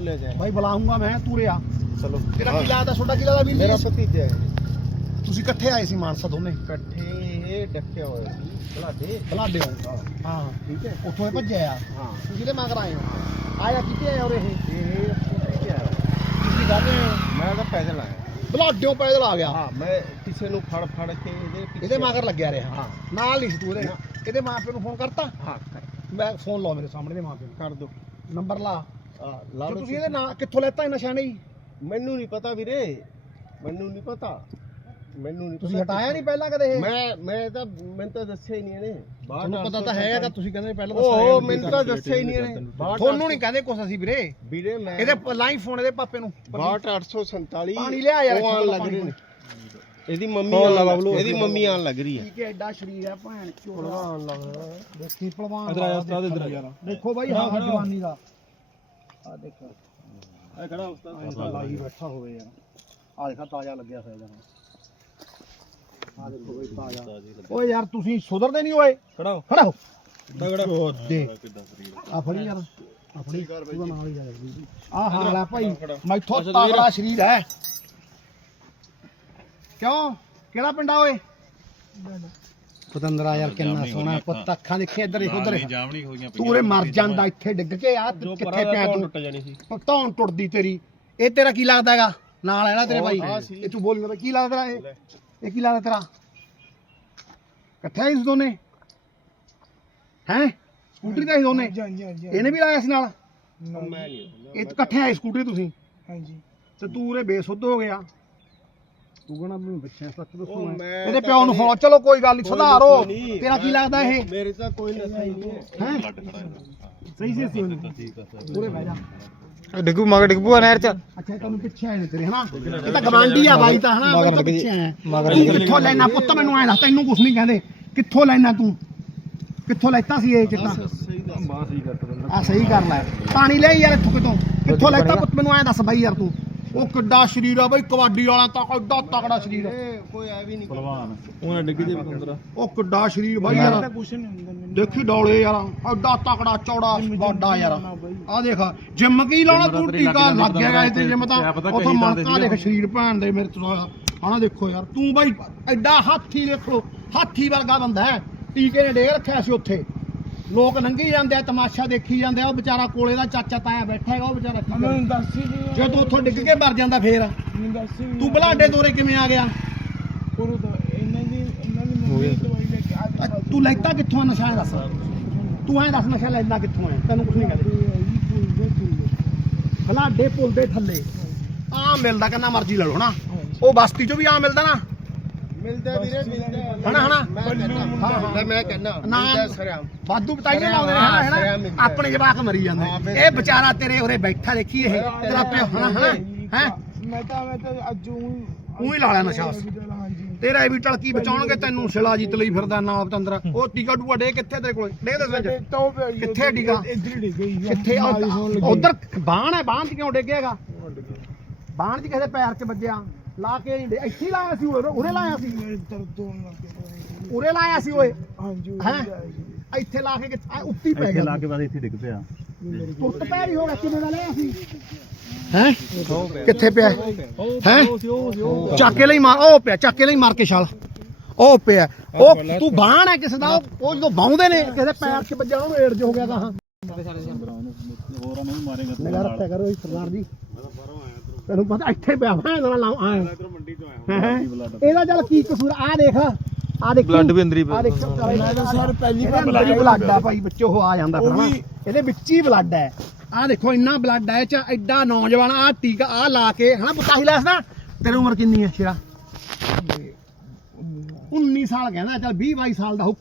ਜਾਏ। ਭਾਈ ਬੁਲਾਉਂਗਾ ਮੈਂ ਤੂੰ ਰਿਆ ਚਲੋ ਤੇਰਾ ਕੀ ਲੱਗਦਾ ਛੋਟਾ ਕੀ ਲੱਗਦਾ ਵੀਰ ਮੇਰਾ? ਭਤੀਜਾ ਹੈ। ਤੁਸੀਂ ਇਕੱਠੇ ਆਏ ਸੀ ਮਾਨਸਾ ਦੋਨੇ? ਇਕੱਠੇ ਇਹ ਡੱਕਿਆ ਹੋਇਆ ਸੀ ਬਲਾਡੇ। ਬਲਾਡੇ ਹੋ ਹਾਂ। ਠੀਕ ਹੈ। ਉੱਥੋਂ ਇਹ ਭੱਜਿਆ ਆ? ਹਾਂ। ਤੁਸੀਂ ਕਿਹਦੇ ਮਗਰ ਆਏ ਹੋ? ਆਇਆ ਕਿੱਥੇ ਆਇਆ ਉਰੇ ਇਹ? ਇਹ ਤੇ ਆਇਆ ਤੁਸੀਂ ਕਰ ਰਹੇ ਹੋ? ਮੈਂ ਤਾਂ ਪੈਦਲ ਆਇਆ। ਬਲਾਡਿਓਂ ਪੈਦਲ ਆ ਗਿਆ। ਹਾਂ ਮੈਂ ਕਿਸੇ ਨੂੰ ਫੜ ਫੜ ਕੇ ਇਹਦੇ ਇਹਦੇ ਮਗਰ ਲੱਗਿਆ ਰਿਹਾ। ਹਾਂ। ਨਾਲ ਨਹੀਂ ਸੀ ਤੂੰ ਇਹਦੇ। ਇਹਦੇ ਮਾਪੇ ਨੂੰ ਫੋਨ ਕਰਤਾ? ਹਾਂ ਮੈਂ ਫੋਨ ਲਾਓ ਮੇਰੇ ਸਾਹਮਣੇ ਦੇ ਮਾਪੇ ਨੂੰ। ਕਰ ਦੋ। ਨੰਬਰ ਲਾ। ਆ ਲਾ ਜੋ ਲਓ ਤੁਸੀਂ ਇਹਦੇ ਨਾਂ ਕਿੱਥੋਂ ਲੈਤਾ ਇਹ ਨਸ਼ਾ ਨਹੀਂ? ਮੈਨੂੰ ਨਹੀਂ ਪਤਾ ਵੀਰੇ ਮੈਨੂੰ ਨਹੀਂ ਪਤਾ। ਮੈਨੂੰ ਨਹੀਂ ਤੁਸੀਂ ਹਟਾਇਆ ਨਹੀਂ ਪਹਿਲਾਂ ਕਦੇ ਇਹ? ਮੈਂ ਮੈਂ ਤਾਂ ਮੈਨੂੰ ਤਾਂ ਦੱਸਿਆ ਹੀ ਨਹੀਂ ਇਹਨੇ। ਤੁਹਾਨੂੰ ਪਤਾ ਤਾਂ ਹੈਗਾ ਕਿ ਤੁਸੀਂ ਕਹਿੰਦੇ ਪਹਿਲਾਂ ਉਹ ਮੈਨੂੰ ਤਾਂ ਦੱਸਿਆ ਹੀ ਨਹੀਂ ਇਹਨੇ। ਤੁਹਾਨੂੰ ਨਹੀਂ ਕਹਿੰਦੇ ਕੁਛ ਅਸੀਂ ਵੀਰੇ। ਵੀਰੇ ਮੈਂ ਇਹਦੇ ਲਾਈਨ ਫੋਨ ਇਹਦੇ ਪਾਪੇ ਨੂੰ। 62847 ਪਾਣੀ ਲਿਆ ਯਾਰ ਉਹ ਆਉਣ ਲੱਗ ਰਹੇ ਨੇ। ਇਹਦੀ ਮੰਮੀ ਆਉਣ ਲੱਗ ਇਹਦੀ ਮੰਮੀ ਆਉਣ ਲੱਗ ਰਹੀ ਹੈ। ਠੀਕ ਹੈ ਐਡਾ ਸ਼ਰੀਰ ਹੈ ਭੈਣ ਚੋਦਾ ਆਉਣ ਲੱਗ ਰਿਹਾ ਦੇਖੀ ਭਲਵਾਨ ਇੱਧਰ ਆ ਜਾ ਉਸਤਾਦ, ਇੱਧਰ ਆ ਯਾਰ ਦੇਖੋ ਬਾਈ ਹਾਂ। ਜਵਾਨੀ ਦਾ। ਆ ਦੇਖੋ। ਇਹ ਖੜਾ ਉਸਤਾਦ ਲਾਈ ਬੈਠਾ ਹੋਵੇ ਯਾਰ। ਆ ਦੇਖਾ ਤਾਜ਼ਾ ਲੱਗਿਆ ਹੋਇਆ ਜਣਾ ਆ ਦੇਖੋ ਬਈ ਤਾਜ਼ਾ। ਓਏ ਯਾਰ ਤੁਸੀਂ ਸੁਧਰਦੇ ਨਹੀਂ ਓਏ। ਖੜਾ ਹੋ। ਖੜਾ ਹੋ। ਤਗੜਾ ਦੇ। ਆ। ਫੜੀ ਯਾਰ। ਆ ਫੜੀ ਉਹਦਾ ਨਾਲ ਹੀ ਆ ਆ ਹਾਲ ਹੈ ਭਾਈ। ਮੈਥੋਂ ਤਾਗੜਾ ਸ਼ਰੀਰ ਹੈ। ਕਿਉਂ? ਕਿਹੜਾ ਪਿੰਡ ਆ ਓਏ? ਪਤੰਦਰਾ ਯਾਰ ਕਿੰਨਾ ਸੋਹਣਾ ਪੁੱਤ ਅੱਖਾਂ ਦੇਖੇ ਇੱਧਰ ਦੇਖ ਉਧਰ। ਜਾਵਣੀ ਹੋ ਗਈਆਂ ਤੂੰ ਉਰੇ ਮਰ ਜਾਂਦਾ ਇੱਥੇ ਡਿੱਗ ਕੇ ਆ ਕਿੱਥੇ ਪਿਆ ਦਾ ਤੂੰ? ਟੁੱਟ ਜਾਣੀ ਸੀ। ਧੌਣ ਟੁੱਟਦੀ ਤੇਰੀ। ਇਹ ਤੇਰਾ ਕੀ ਲੱਗਦਾ ਹੈਗਾ? ਨਾਲ ਹੈ ਨਾ ਤੇਰੇ ਭਾਈ ਹਾਂ। ਇਹ ਤੂੰ ਬੋਲ ਮੇਰਾ ਕੀ ਲੱਗਦਾ ਤੇਰਾ ਇਹ? ਇਹ ਕੀ ਲੱਗਦਾ ਤੇਰਾ? ਇਕੱਠੇ ਆਏ ਸੀ ਦੋਨੇ? ਹੈ? ਸਕੂਟਰੀ ਤੇ ਆਏ ਦੋਨੇ? ਇਹਨੇ ਵੀ ਲਾਇਆ ਸੀ ਨਾਲ? ਮੈਂ ਨਹੀਂ ਇਹ ਇਕੱਠੇ ਆਏ ਸਕੂਟਰੀ ਤੁਸੀਂ? ਹਾਂਜੀ। ਤੇ ਤੂੰ ਉਰੇ ਬੇਸੁੱਧ ਹੋ ਗਿਆ। ਤੂੰ ਕਹਣਾ ਮੈਨੂੰ ਬੱਚਿਆਂ ਸੱਚ ਦੱਸੂ ਮੈਂ। ਮੈਂ ਇਹਦੇ ਪਿਓ ਨੂੰ ਫੋਨ ਚਲੋ ਕੋਈ ਗੱਲ ਨਹੀਂ ਸੁਧਾਰੋ। ਤੇਰਾ ਕੀ ਲੱਗਦਾ ਇਹ? ਮੇਰੇ ਤਾਂ ਕੋਈ ਨਸ਼ਾ ਹੀ ਨਹੀਂ ਹੈ। ਹੈ? ਸਹੀ ਸੀ ਸੀ ਉਰੇ ਬਹਿ ਜਾ। ਡਿੱਗੂ ਮਗਰ ਡਿੱਗੂ ਨਹਿਰ ਚ। ਅੱਛਾ ਤੁਹਾਨੂੰ ਪਿੱਛੇ ਆਏ ਨੇ ਤੇਰੇ ਹਨਾ? ਇਹ ਤਾਂ ਗਵਾਂਢੀ ਆ ਬਾਈ ਤਾਂ ਹਨਾ? ਬਾਈ ਤਾਂ ਪਿੱਛੇ ਆਇਆ ਤੂੰ ਕਿੱਥੋਂ ਲੈਣਾ ਪੁੱਤ? ਮੈਨੂੰ ਐਂ ਦੱਸ ਤੈਨੂੰ ਕੁਝ ਨਹੀਂ ਕਹਿੰਦੇ। ਕਿੱਥੋਂ ਲੈਣਾ ਤੂੰ? ਕਿੱਥੋਂ ਲੈਤਾ ਸੀ ਇਹ ਚਿੱਟਾ? ਆ ਸਹੀ ਕਰ ਲੈ। ਪਾਣੀ ਲੈ ਯਾਰ ਇੱਥੋਂ ਕਿਤੋਂ? ਕਿੱਥੋਂ ਲੈਤਾ ਪੁੱਤ? ਮੈਨੂੰ ਐਂ ਦੱਸ ਬਾਈ ਯਾਰ ਤੂੰ। ਉਹ ਕਿੱਡਾ ਸਰੀਰ ਆ ਬਾਈ ਕਬੱਡੀ ਵਾਲਾ ਤਾਂ ਕਿੱਡਾ ਤਕੜਾ ਸਰੀਰ ਇਹ ਕੋਈ ਐ ਵੀ ਨਹੀਂ ਪਹਿਲਵਾਨ ਉਹਨਾਂ ਡਿੱਗ ਜੇ ਬੰਦਰਾ ਉਹ ਕਿੱਡਾ ਸਰੀਰ ਬਾਈ ਯਾਰ। ਦੇਖੀ ਡੌਲੇ ਯਾਰ ਐਡਾ ਤਕੜਾ ਚੌੜਾ ਵੱਡਾ ਯਾਰ। ਆ ਦੇਖ ਜਿੰਮ ਕੀ ਲਾਉਣਾ? ਤੂੰ ਟੀਕਾ ਲੱਗ ਗਿਆ ਇੱਥੇ ਜਿੰਮ ਤਾਂ ਉਥੋਂ ਮਣਕਾ ਦੇਖ ਸਰੀਰ ਭੈਣ ਦੇ ਮੇਰੇ ਤੋਂ ਆਣਾ ਦੇਖੋ ਯਾਰ ਤੂੰ ਬਾਈ ਐਡਾ ਹਾਥੀ ਦੇਖੋ ਹਾਥੀ ਵਰਗਾ ਬੰਦਾ ਹੈ। ਟੀਕੇ ਨੇ ਡੇ ਰੱਖਿਆ ਸੀ ਉੱਥੇ। ਲੋਕ ਲੰਘੀ ਜਾਂਦੇ ਆ ਤਮਾਸ਼ਾ ਦੇਖੀ ਜਾਂਦੇ ਆ ਉਹ ਵਿਚਾਰਾ ਕੋਲੇ ਦਾ ਚਾਚਾ ਤਾਇਆ ਬੈਠਾ ਹੈਗਾ ਉਹ ਵਿਚਾਰਾ ਕੀ ਕਰੇ? ਦੱਸੀ ਜੇ ਤੂੰ ਉੱਥੋਂ ਡਿੱਗ ਕੇ ਮਰ ਜਾਂਦਾ ਫੇਰ। ਨਹੀਂ ਦੱਸੀ ਤੂੰ ਬਲਾਡੇ ਦੋਰੇ ਕਿਵੇਂ ਆ ਗਿਆ? ਗੁਰੂ ਦਾ ਇਹਨਾਂ ਦੀ ਇਹਨਾਂ ਦੀ ਮੰਮੀ ਦੀ ਦਵਾਈ ਲੈ ਕੇ ਆ ਅ, ਤੂੰ ਲੈਤਾ ਕਿੱਥੋਂ ਆ ਨਸ਼ਾ ਇਹ ਦੱਸ? ਤੂੰ ਐਂ ਦੱਸ ਨਸ਼ਾ ਲੈਂਦਾ ਕਿੱਥੋਂ ਹੈ ਤੈਨੂੰ ਕੁਝ ਨਹੀਂ ਕਹਿੰਦੇ। ਬਲਾਡੇ ਪੁੱਲ ਦੇ ਥੱਲੇ। ਆ ਮਿਲਦਾ ਕਿੰਨਾ ਮਰਜ਼ੀ ਲੈ ਲਓ ਨਾ ਉਹ ਬਸਤੀ ਚੋਂ ਵੀ ਆ ਮਿਲਦਾ ਨਾ। ਮਿਲਦਾ ਵੀਰੇ ਮਿਲਦਾ। ਹਾਂ। ਮੈਂ। ਮਿਲਦਾ ਵਾਧੂ ਲਾਉਂਦੇ ਨੇ। ਆਪਣੇ ਜਵਾਕ ਮਰੀ ਜਾਂਦੇ ਇਹ ਵਿਚਾਰਾ ਤੇਰੇ ਉਰੇ ਬੈਠਾ ਦੇਖੀ ਇਹ ਤੇਰਾ ਪਿਓ ਹਨਾ ਹਨਾ ਹੈ? ਮੈਂ ਤਾਂ ਮੈਂ ਤਾਂ ਅੱਜ ਊਂ ਹੀ ਲਾ ਲਿਆ ਨਸ਼ਾ ਤੇਰਾ ਇਹ ਵੀ ਟਲਕੀ ਬਚਾਉਣਗੇ? ਤੈਨੂੰ ਸਿਲਾ ਜਿੱਤ ਲਈ ਫਿਰਦਾ ਨਾ ਪਤੰਦਰ ਉਹ ਟੀਕਾ ਟੂਆ ਡੇ ਕਿੱਥੇ ਤੇਰੇ ਕੋਲੇ? ਡੇ ਦੇ ਵਿੱਚ। ਕਿੱਥੇ ਡਿੱਗਾ? ਇੱਧਰ ਡਿੱਗ ਗਈ ਕਿੱਥੇ? ਉਧਰ ਬਾਣ ਹੈ ਬਾਣ ਚ ਕਿਉਂ ਡਿੱਗੇਗਾ ਬਾਣ ਚ ਕਿਸੇ ਪੈਰ ਚ ਵੱਜਿਆ। ਲਾ ਕੇ ਨਹੀਂ ਡੇ ਇੱਥੇ ਹੀ ਲਾਇਆ ਸੀ ਉਰੇ ਉਰੇ ਲਾਇਆ ਸੀ। ਉਰੇ ਲਾਇਆ ਸੀ ਓਏ। ਹਾਂਜੀ ਹੈਂ? ਇੱਥੇ ਲਾ ਕੇ ਕਿੱਥੇ- ਆ ਉੱਤੀ ਪੈ ਗਿਆ ਕੇ ਬਸ ਇੱਥੇ ਡਿੱਗ ਪਿਆ। ਟੁੱਟ ਪੈਰ ਹੀ ਹੋ ਗਿਆ ਕਿਵੇਂ ਦਾ ਲਿਆ ਸੀ? ਹੈ? ਕਿੱਥੇ ਪਿਆ? ਹੈ? ਚੱਕ ਕੇ ਲਈ ਮਾਰ ਉਹ ਪਿਆ ਚੱਕ ਕੇ ਲਈ ਮਾਰ ਕੇ ਛਾਲ। ਉਹ ਪਿਆ। ਉਹ ਤੂੰ ਬਾਣ ਹੈ ਕਿਸੇ ਦਾ ਉਹ- ਉਹ ਜਦੋਂ ਬਾਉਂਦੇ ਨੇ ਕਿਸੇ ਦੇ ਪੈਰ 'ਚ ਵੱਜਾ ਉਹਨੂੰ ਏੜ ਹੋ ਗਿਆ ਕਹਾਂ ਹੋਰ ਨਹੀਂ ਮਾਰੇਗਾ ਨਿਗਾਹ ਰੱਖਿਆ ਕਰੋ ਸਰਦਾਰ ਜੀ। ਤੈਨੂੰ ਪਤਾ ਇੱਥੇ ਪਿਆ ਮੈਂ ਜਰਾ ਲਾਉ ਆਇਆ? ਇਹਦਾ ਚੱਲ ਕੀ ਕਸੂਰ? ਆ ਦੇਖ ਆ ਦੇਖ। Blood ਵੀ ਅੰਦਰ ਹੀ ਪਿਆ। ਆ ਦੇਖ ਸਰ ਪਹਿਲੀ ਵਾਰ ਬਲੱਡ ਆ ਭਾਈ ਵਿੱਚੋਂ ਉਹ ਆ ਜਾਂਦਾ ਫਿਰ ਇਹਦੇ ਵਿੱਚ ਹੀ ਬਲੱਡ ਹੈ। ਆ ਦੇਖੋ ਇੰਨਾ ਬਲੱਡ ਹੈ ਚ ਐਡਾ ਨੌਜਵਾਨ ਆ ਟੀਕਾ ਆ ਲਾ ਕੇ ਹਨਾ ਪੁੱਤਾ ਹੀ ਲੈਸ ਨਾ। ਤੇਰੀ ਉਮਰ ਕਿੰਨੀ ਹੈ ਸ਼ੇਰਾ? 19 ਸਾਲ ਕਹਿੰਦਾ ਚੱਲ 20 22 ਸਾਲ ਦਾ ਹੋ